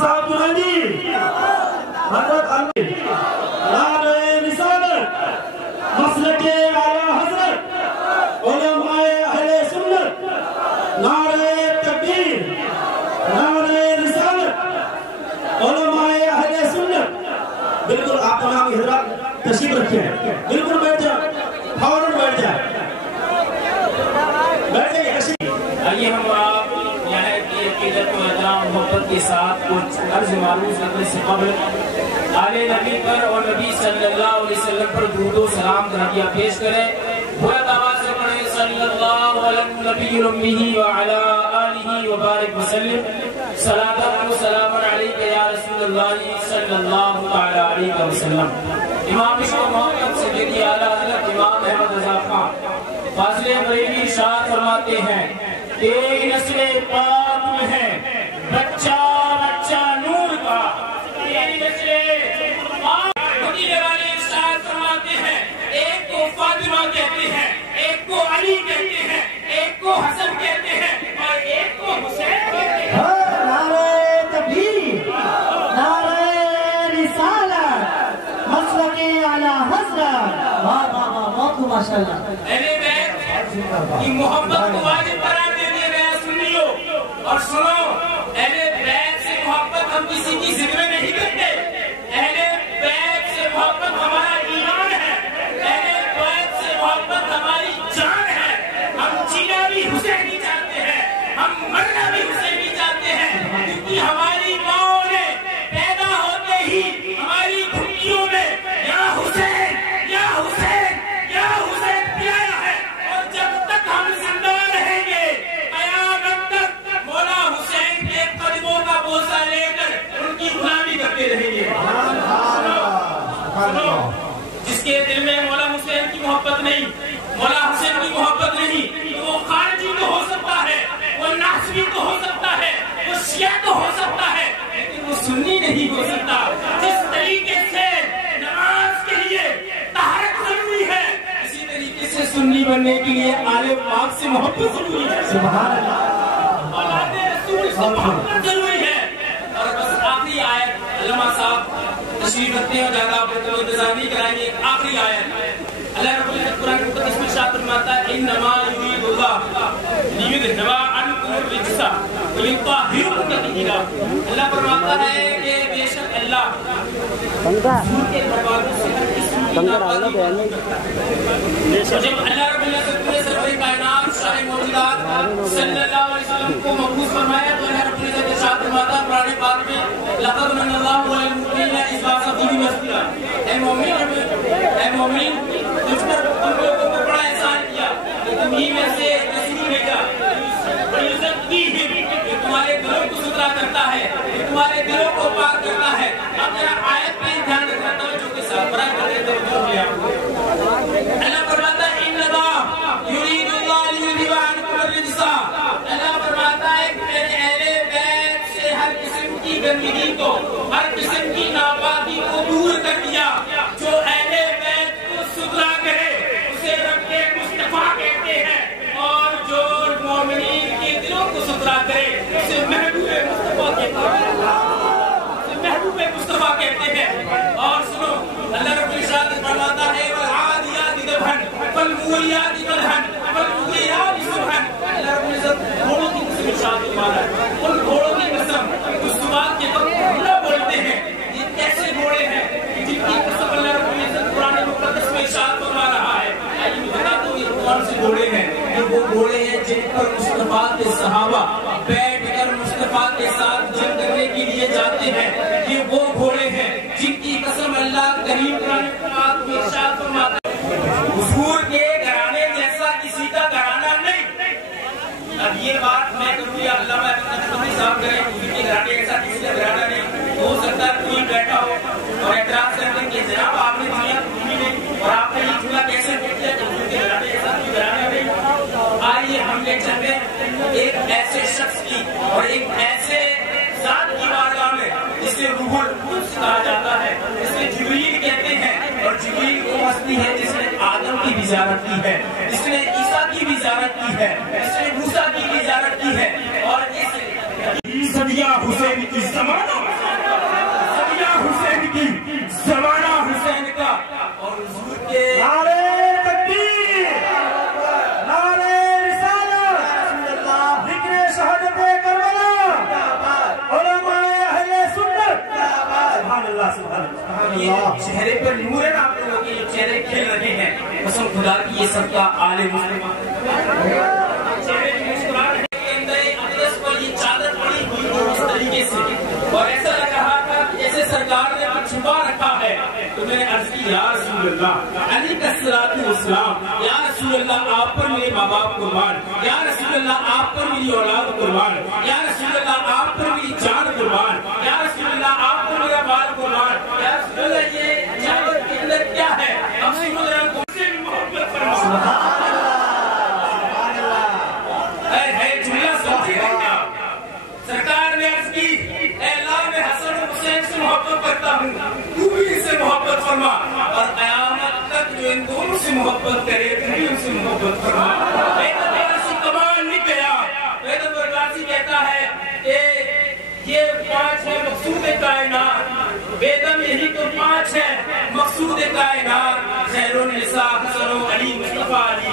صاحب جنیدی، حضرت علی، نعرہ رسالت، مسلک اعلی حضرت، علماء اہل سنت، نعرہ تکبیر، نعرہ رسالت، علماء اہل سنت۔ بالکل آپ تمام حضرات تشریف رکھیں، بالکل بیٹھ جائیں، فوراً بیٹھ جائیں، بیٹھ جائیں۔ آئیے ہم آپ یہاں کی عقیدت و احترام محبت کے ساتھ کچھ عرض معروف کرنے سے قبل آل نبی پر اور نبی صلی اللہ علیہ وسلم پر درود و سلام کا پیش کریں۔ بلند آواز سے پڑھیں صلی اللہ علی النبی الامی وعلی آلہ وبارک وسلم، صلاۃ و سلام علیک یا رسول اللہ صلی اللہ علیہ وسلم۔ امام عشق محمد سیدی اعلیٰ حضرت امام احمد رضا خان فاضل بریلوی ارشاد فرماتے ہیں کہ نسل پاک میں ہے بچہ بچہ نور کا، تیری نسل پاک مدینے والے ارشاد فرماتے ہیں ایک کو فاطمہ کہتے ہیں، ایک کو علی کہتے ہیں، ایک کو حسن کہتے ہیں اور ایک کو حسین کہتے ہیں۔ نعرہ تکبیر، نعرہ رسالت، مسلک اعلی حضرت، واہ واہ واہ، بہت ماشاءاللہ۔ اہل بیت کی محبت کو واجب قرار دے دیا گیا۔ سنیو اور سنو، اہل بیت سے محبت ہم کسی کی ضد میں نہیں کرتے، اہل بیت سے محبت ہمارا ایمان ہے، اہل بیت سے محبت ہماری جان ہے۔ ہم جینا بھی حسینی چاہتے ہیں، ہم مرنا بھی حسینی چاہتے ہیں، کیونکہ ہماری ماں نے پیدا ہوتے ہی ہماری گھٹیوں میں یا حسین یا حسین یا حسین پلایا ہے، اور جب تک ہم زندہ رہیں گے قیامت تک مولا حسین کے قدموں کا بوسہ لے کر ان کی غلامی کرتے رہیں گے۔ سنو، جس کے دل میں مولا حسین کی محبت نہیں، مولا حسین کی محبت نہیں، تو وہ خارجی تو ہو سکتا ہے، وہ ناصری تو ہو سکتا ہے، وہ شیعہ تو ہو سکتا ہے، لیکن وہ سنی نہیں ہو سکتا۔ جس طریقے سے نماز کے لیے طہارت ضروری ہے، اسی طریقے سے سنی بننے کے لیے آل پاک سے محبت ضروری ہے، سبحان اللہ۔ اولاد رسول سے محبت ضروری ہے۔ اور بس آخری آیت علامہ صاحب تشریف رکھتے ہیں اور زیادہ آپ کو انتظار نہیں کرائیں گے۔ آخری آیت اللہ رب العزت قرآن مقدس میں ارشاد فرماتا ہے انما یرید اللہ لیذھب عنکم الرجس ویطہرکم تطہیرا۔ اللہ فرماتا ہے کہ بے شک اللہ حضور کے دروازوں سے ہر قسم کی ناپاکی کو دور کرتا ہے۔ اور جب اللہ رب العزت نے سرور کائنات شاہ موجودات صلی اللہ علیہ وسلم کو مبعوث فرمایا تو اللہ رب العزت ارشاد فرماتا ہے قرآن پاک میں لقد من اللہ علی المؤمنین اذ بعث فیہم رسولا۔ اے مومن تجھ پر تم لوگوں کو بڑا احسان کیا کہ تمہیں میں سے رسول بھیجا، وَيُزَكِّيهِمْ کہ تمہارے دلوں کو ستھرا کرتا ہے، کہ تمہارے دلوں کو پاک کرتا ہے۔ اب ذرا آیت پہ دھیان رکھنا توجہ کے ساتھ برائے کرتے توجہ لیا۔ اللہ فرماتا ہے ان اللہ یرید اللہ لیذھب عنکم الرجس۔ اللہ فرماتا ہے کہ میرے اہل بیت سے ہر قسم کی گندگی کو، ہر قسم کی ناپاکی کو دور کر دیا۔ جو اہل بیت کو ستھرا کرے اسے رب مصطفیٰ کہتے ہیں، اور جو مومنین کے دلوں کو ستھرا کرے اسے محبوب مصطفیٰ کہتے ہیں، اسے محبوب مصطفیٰ کہتے ہیں۔ اور سنو، اللہ رب العزت فرماتا ہے والعادیات ضبحا فالموریات قدحا فالمغیرات صبحا۔ اللہ رب العزت گھوڑوں کی قسم ارشاد فرماتا ہے، ان گھوڑوں کی قسم جو صبح کے وقت حملہ بولتے ہیں، یہ کیسے گھوڑے ہیں جن کی قسم اللہ رب العزت قرآن مقدس میں ارشاد فرما رہا ہے۔ آئیے میں بتا دوں یہ کون سے گھوڑے ہیں۔ یہ وہ گھوڑے ہیں جن پر مصطفیٰ کے صحابہ بیٹھ کر مصطفیٰ کے ساتھ جنگ کرنے کے لیے جاتے ہیں۔ یہ وہ گھوڑے ہیں جن کی قسم اللہ کریم قرآن پاک میں ارشاد فرماتا ہے حضور کے گھرانے جیسا کسی کا گھرانہ نہیں۔ اب یہ بات میں کروں یا علامہ احمد صاحب کریں حضور کے گھرانے جیسا کسی کا گھرانہ نہیں، ہو سکتا ہے کوئی بیٹھا ہو اور اعتراض کرتے کہ جناب آپ نے دنیا گھومی نہیں اور آپ نے یہ جملہ کیسے کہہ دیا کہ حضور کے گھرانے جیسا کوئی گھرانہ نہیں۔ آئیے ہم لے چلتے ہیں ایک ایسے شخص کی اور ایک ایسے ذات کی بارگاہ میں جسے روح القدس کہا جاتا ہے، جسے جبریل کہتے ہیں، اور جبریل وہ ہستی ہے جس نے آدم کی بھی زیارت کی ہے، جس نے عیسیٰ کی بھی زیارت کی ہے، جس نے موسیٰ کی بھی زیارت کی ہے، اور اس صدیہ حسین کی زمانہ اور یہ چہرے پر نور ہے نا آپ لوگوں کے، یہ چہرے کھل رہے ہیں قسم خدا کی، یہ سب کا آل مسلمان چہرے کی مسکراہٹ کے اندر اقدس پر یہ چادر پڑی ہوئی تھی اس طریقے سے، اور ایسا لگ رہا تھا جیسے سرکار نے کچھ چھپا رکھا ہے. تو میں نے عرض کی یا رسول اللہ علی کا صلاۃ والسلام، یا رسول اللہ آپ پر میرے ماں باپ قربان، یا رسول اللہ آپ پر میری اولاد قربان، یا رسول اللہ آپ پر میری جان قربان، یا رسول اللہ آپ پر میرا مال قربان، یا رسول اللہ یہ چادر کے اندر کیا ہے؟ ہم سمجھ رہے ہیں سے محبت فرما. ہے جملہ سمجھے گا کیا؟ سرکار نے عرض کی اے اللہ میں حسن و حسین سے محبت کرتا ہوں، تو بھی ان سے محبت فرما، اور قیامت تک جو ان دونوں سے محبت کرے تو بھی ان سے محبت فرما. بیدم برگاسی کمال نہیں گیا. بیدم برگاسی کہتا ہے کہ یہ 5 ہے مقصود کائنات، بیدم یہی تو 5 ہے مقصود کائنات، خیر النساء حسن و علی مصطفیٰ علی.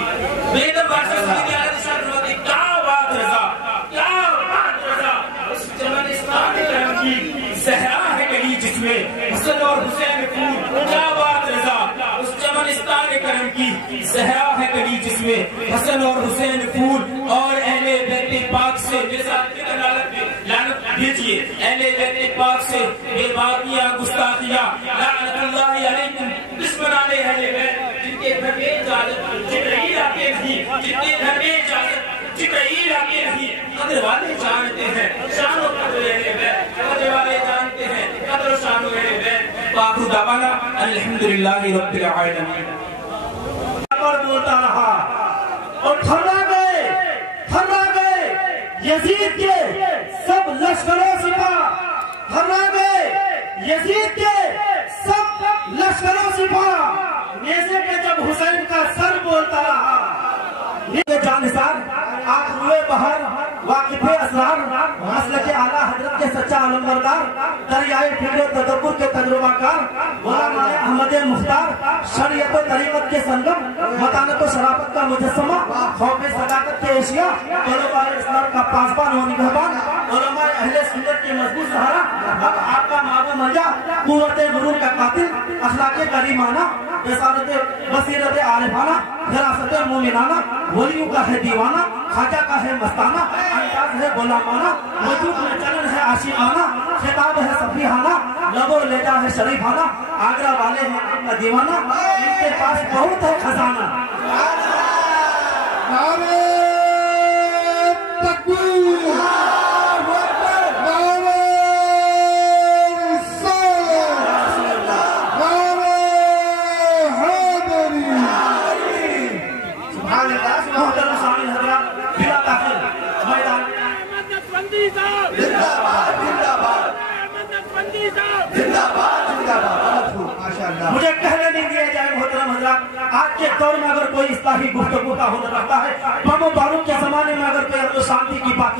بیدم برگاسی نے کیا بات رضا، کیا بات رضا، اس چمنستان کرم کی صحرا ہے کہیں جس میں حسن اور حسین پھول، کیا بات رضا، اس چمنستان کرم کی صحرا ہے کہیں جس میں حسن اور حسین پھول. اور اہل بیت پاک سے لعنت بھیجیے، اہل بیت پاک سے بے باقیاں گستاخیاں، لعنت اللہ علیکم دشمنان اہل بیت، جن کے گھر میں اجازت جبرائیل آتے نہیں، جن کے گھر میں اجازت جبرائیل آتے نہیں. قدر والے جانتے ہیں شان و قدر اہل بیت، قدر والے جانتے ہیں قدر و شان و اہل بیت. وآخر دعوانا الحمدللہ رب العالمین. بولتا رہا اور تھرا گئے یزید کے سب لشکروں سپاہ، تھرا گئے یزید کے سب لشکروں سپاہ. نیزے پہ جب حسین کا سر بولتا رہا، جانثار آنکھ روئے بہر واقف اسرار، مسلک اعلیٰ حضرت کے سچا علمبردار، دریائے فکر و تدبر کے تجربہ کار، غلام احمد مختار، شریعت و طریقت کے سنگم، متانت و شرافت کا مجسمہ، خوف صداقت کے اشیاء، طلباء اسلام کا پاسبان و نگہبان، علماء اہل سنت کے مضبوط سہارا، اب آپ کا ماں و مرجع، قوت غرور کا قاتل، اخلاق کریمانہ، بصیرت عارفانہ، فراست مومنانہ، ولیوں کا ہے دیوانہ، خواجہ کا ہے مستانہ، انداز ہے غلامانہ، وجود میں چلن ہے عاشقانہ، خطاب ہے صفیحانہ، لب و لہجہ ہے شریفانہ، آگرہ والے ہیں ان کا دیوانہ، ان کے پاس بہت ہے خزانہ. مجھے کہنے نہیں دیا جائے محترم حضرات، آج کے دور میں اگر کوئی اصلاحی گفتگو کا ہنر رکھتا ہے، بم و بارود کے زمانے میں اگر کوئی شانتی کی بات